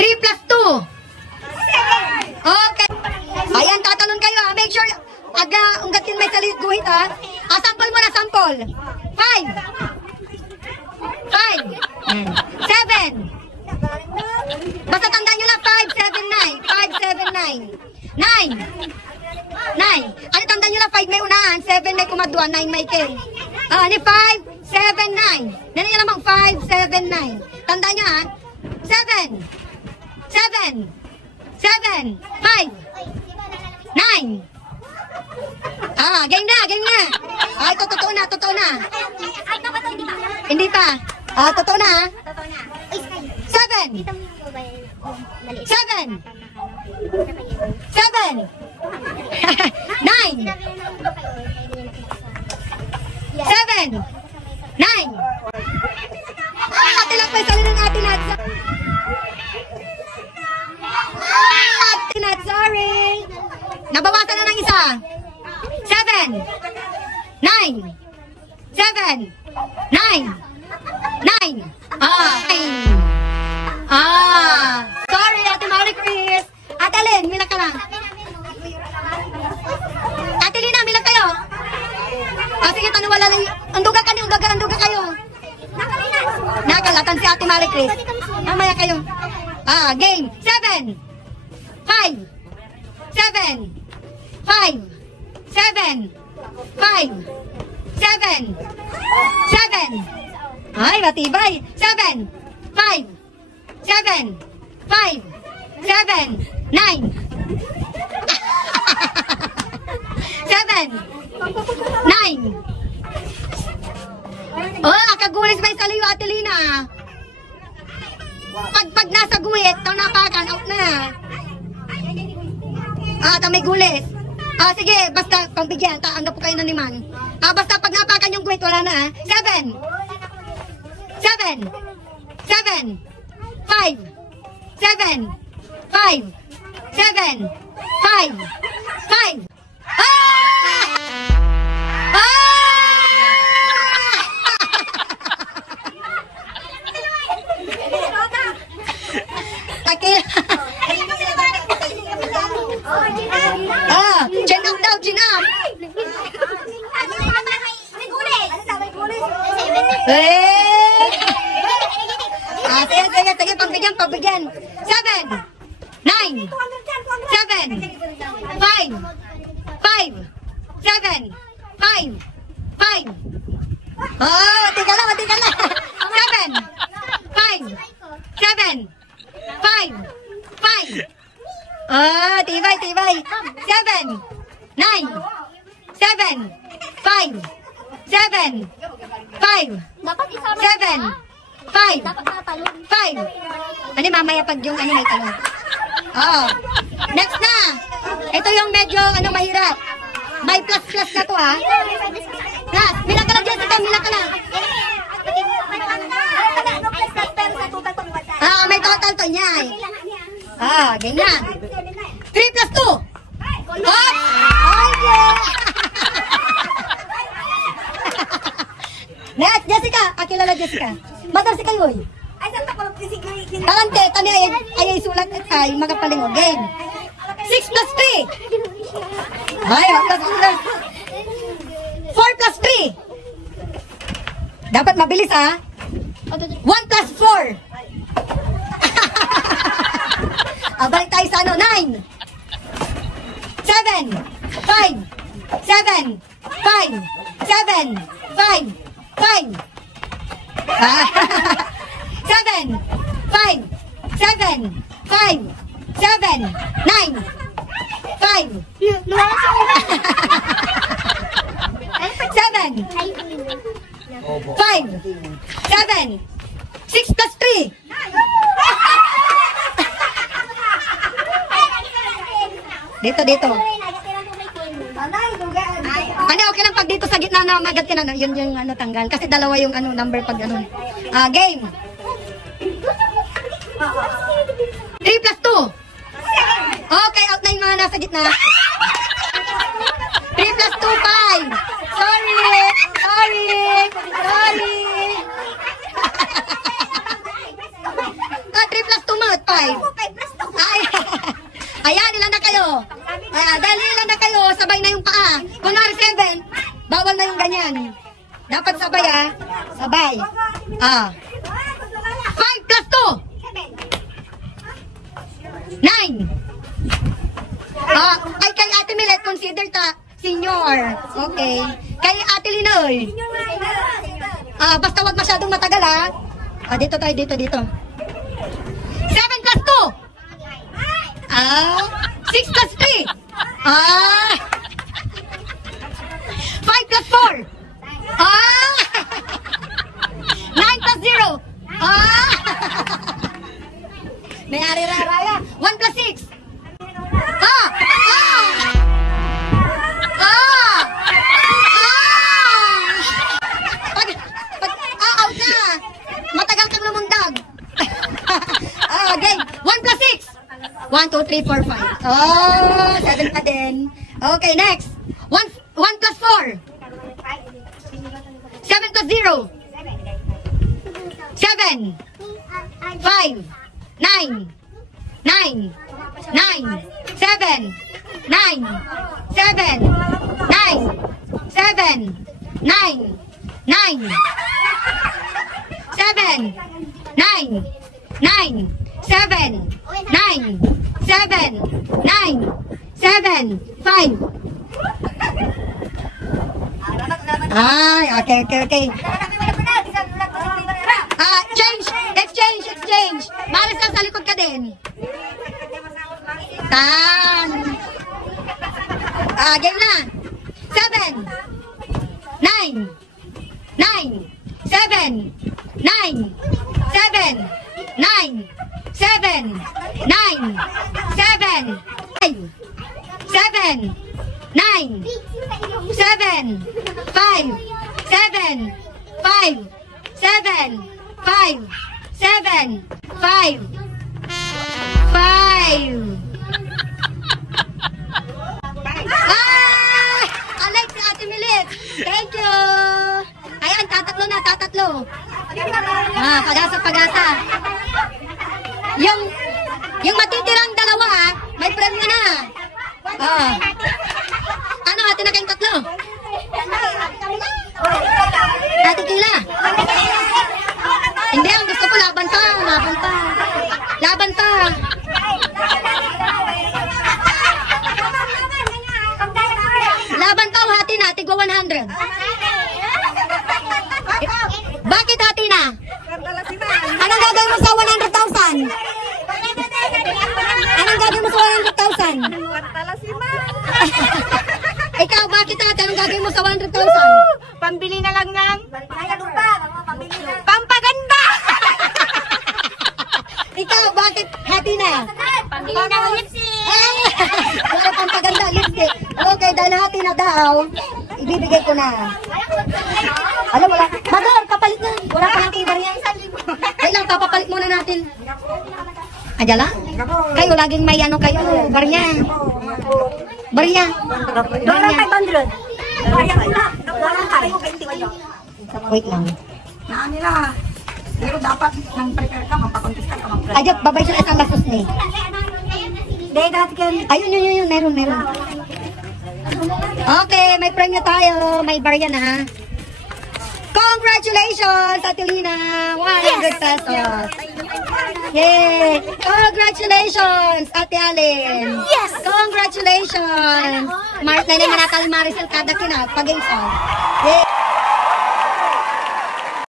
3 plus 2. Okay. Ayan, tatalon kayo ha. Make sure, unggatin may salit guhit ha. Sample mo na, sample. 5. 7. Basta tandaan nyo lang, 5, 7, 9. 9. Ano tandaan nyo lang, 5 may unahan, 7 may kumadua, 9 may tail. Ano 5, 7, 9. Nano nyo lamang 5, 7, 9. Tandaan nyo ha. 7. 5. 9. Game na. Ay, totoo na. Hindi pa. Totoo na ha. 7. 7. 9. 7. 9. Ate lang pa isali ng ate Nat. Ate Nat, sorry. Nabawasan na ng isa. 7. 9. 7. 9. 9. Sorry, Ate Marie Chris. Ate Lynn, mila ka lang. Ate Lina, mila kayo. Sige, tanong wala lang. Anduga kayo. Nakalatan si Ate Marie Chris. Mamaya kayo. Game. 7. 5. 7. 5. 7. 5. 7. 7. Ay, matibay. 7. 5. 7. 5. 7. 9. 7. 9. Kagulis may saliyo, Ate Lina. Pag nasa guhit, napakan, out na. May gulis. Sige, basta pagbigyan, taanggap po kayo na naman. Basta pag napakan yung guhit, wala na. 7. 7. 7. 5. 7. 5. 7. 5. 5. Chin up daw, chin up. Sige, pagbigyan. 7. 9. 7. 5. 5. 7. 5. 5. Tika lang. 7. 5. 7. 5. 5. Tibay. 7. 9. 7. 5. 7. 5. 7. 5. 5. Mamaya pag yung may talon. Next na. Ito yung medyo mahirap. May plus na to ha. Plus. Mila ka lang, Jessica. May total to niya eh. Ganyan. 3 plus 2. Next, Jessica. Kilala Jessica. Matar si kayo eh. Kalante, tani ay sulat ay magapaling o game. 6 plus 3. 4 plus 3. Dapat mabilis ha. 1 plus 4. Balik tayo sa 9. 7. 5. 7. 5. 7. 5. 5. 7. 5. 7. 5. 7. 9. 5. 7. 5. 7. 6 plus 3. Dito. Okay lang pag dito sa gitna na magat ka na, yun yung tanggal. Kasi dalawa yung number pag game. 3 plus 2. Okay, out na yung mga nasa gitna. 3 plus 2, 5. Sorry. 3 plus 2 mga 5. kayo. Dahil ilan na kayo, sabay na yung paa. Kunwari 7, bawal na yung ganyan. Dapat sabay sabay. 5 plus 2. 9. Ay, kay Ate Milet, consider senior. Okay. Kay Ate Linoy. Basta wag masyadong matagal dito tayo, dito. 7 plus 2. 6 plus 3. 5 plus 4. 9 plus 0. May ari-raraya. 1 plus 6. Out na. Matagal kang lumundag. Game. 1 plus 6. 1, 2, 3, 4, 5. 7 pa din. Okay, next. 1 plus 4. 7 plus 0. 7. 5. 9. 9. 9. 7. 9. 7. 9. 7. 9. 9. 7. 9. 9. 7. 9. 7. 9. 7. 5. Okay. Exchange. Maris ka sa likod ka din. Game na. 7. 9. 9. 7. 9. 7. 9. 7. 9. 7. 5. 7. 9. 7. 5. 7. 5. 7. 5. 7. 5. 5. Alex, Ate Milit. Thank you. Ayan, tatatlo. Pag-asa. Yung matitirang dalawa, may premyo na. Ano, ate na kayong tatlo? Ate Kila. Hindi, ang gusto ko laban pa. Laban pa, hati na, tigwa 100. Bakit hati na? Anong gagawin mo sa 100,000? Anong gagawin mo sa 100,000? Ikaw, bakit ate? Anong gagawin mo sa 100,000? Pambili na lang ng pampaganda! Ikaw, bakit hati na? Pambili na ng lipstick! Bakit pampaganda, lipstick? Okay, dahil hati na daw, ibibigay ko na. Alam, wala. Mador, kapalit na. Wala pa natin barya. Wait lang, papapalit muna natin. Adya lang? Kayo, laging may ano kayo, barya. Barya. Doon 500. Wait lang. Nila. Pero dapat nang prepare ka, mapakontest ka mag-prepare. Adya, babay siya isang lasos ni. Dahil kan. Ayun, meron. Okay, may premyo tayo. May barya na. Congratulations, Ate Lina! 100 pesos! Yay! Congratulations, Ate Alin! Yes! Congratulations! Mark na naman natal Maricel kada kinat, pag-isa. Yay!